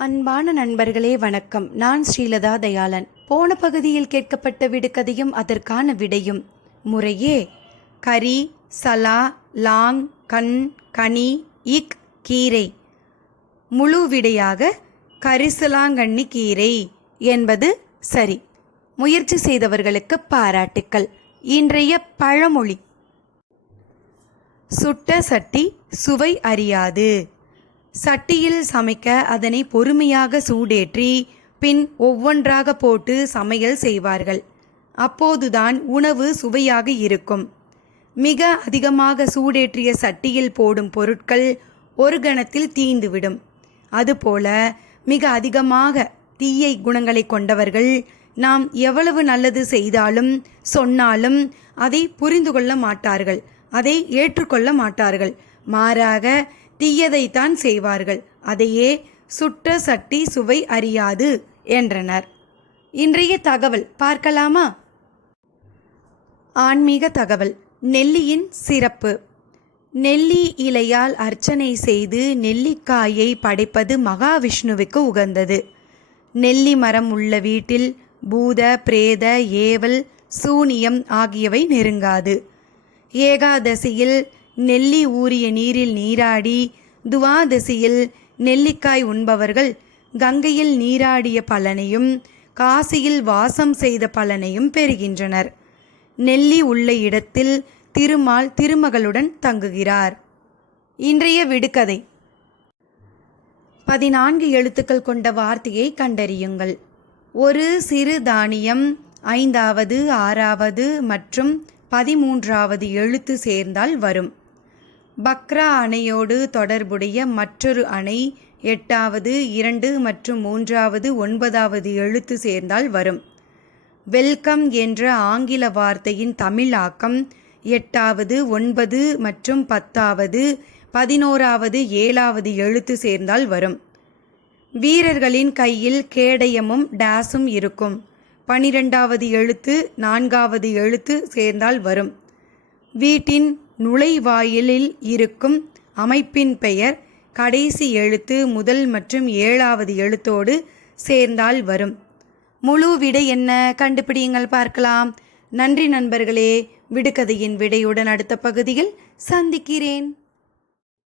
அன்பான நண்பர்களே வணக்கம். நான் ஸ்ரீலதா தயாளன். போன பகுதியில் கேட்கப்பட்ட விடுகதையும் அதற்கான விடையும். முறையே. கரி சலா லாங் கண் கனி இக் கீரை. முழு விடையாக கரிசலாங்கண்ணி கீரை என்பது சரி. முயற்சி செய்தவர்களுக்கு பாராட்டுக்கள். இன்றைய பழமொழி. சுட்ட சட்டி சுவை அறியாது. சட்டியில் சமைக்க அதனை பொறுமையாக சூடேற்றி பின் ஒவ்வொன்றாக போட்டு சமையல் செய்வார்கள். அப்போதுதான் உணவு சுவையாக இருக்கும். மிக அதிகமாக சூடேற்றிய சட்டியில் போடும் பொருட்கள் ஒரு கணத்தில் தீந்துவிடும். அதுபோல மிக அதிகமாக தீயை குணங்களை கொண்டவர்கள் நாம் எவ்வளவு நல்லது செய்தாலும் சொன்னாலும் அதை புரிந்து கொள்ள மாட்டார்கள். அதை ஏற்றுக்கொள்ள மாட்டார்கள். மாறாக தீயதைத்தான் செய்வார்கள். அதையே சுட்ட சட்டி சுவை அறியாது என்றனர். இன்றைய தகவல் பார்க்கலாமா? ஆன்மீக தகவல். நெல்லியின் சிறப்பு. நெல்லி இலையால் அர்ச்சனை செய்து நெல்லிக்காயை படைப்பது மகாவிஷ்ணுவுக்கு உகந்தது. நெல்லி மரம் உள்ள வீட்டில் பூத பிரேத ஏவல் சூனியம் ஆகியவை நெருங்காது. ஏகாதசியில் நெல்லி ஊறிய நீரில் நீராடி துவாதசியில் நெல்லிக்காய் உண்பவர்கள் கங்கையில் நீராடிய பலனையும் காசியில் வாசம் செய்த பலனையும் பெறுகின்றனர். நெல்லி உள்ள இடத்தில் திருமால் திருமகளுடன் தங்குகிறார். இன்றைய விடுகதை. பதினான்கு எழுத்துக்கள் கொண்ட வார்த்தையை கண்டறியுங்கள். ஒரு சிறு தானியம் ஐந்தாவது ஆறாவது மற்றும் பதிமூன்றாவது எழுத்து சேர்ந்தால் வரும். பக்ரா அணையோடு தொடர்புடைய மற்றொரு அணை எட்டாவது இரண்டு மற்றும் மூன்றாவது ஒன்பதாவது எழுத்து சேர்ந்தால் வரும். வெல்கம் என்ற ஆங்கில வார்த்தையின் தமிழாக்கம் எட்டாவது ஒன்பது மற்றும் பத்தாவது பதினோராவது ஏழாவது எழுத்து சேர்ந்தால் வரும். வீரர்களின் கையில் கேடயமும் டேஸும் இருக்கும். பனிரெண்டாவது எழுத்து நான்காவது எழுத்து சேர்ந்தால் வரும். வீட்டின் நுழைவாயிலில் இருக்கும் அமைப்பின் பெயர் கடைசி எழுத்து முதல் மற்றும் ஏழாவது எழுத்தோடு சேர்ந்தால் வரும். முழு விடை என்ன கண்டுபிடியுங்கள் பார்க்கலாம். நன்றி நண்பர்களே விடுகதையின் விடையுடன் அடுத்த பகுதியில் சந்திக்கிறேன்.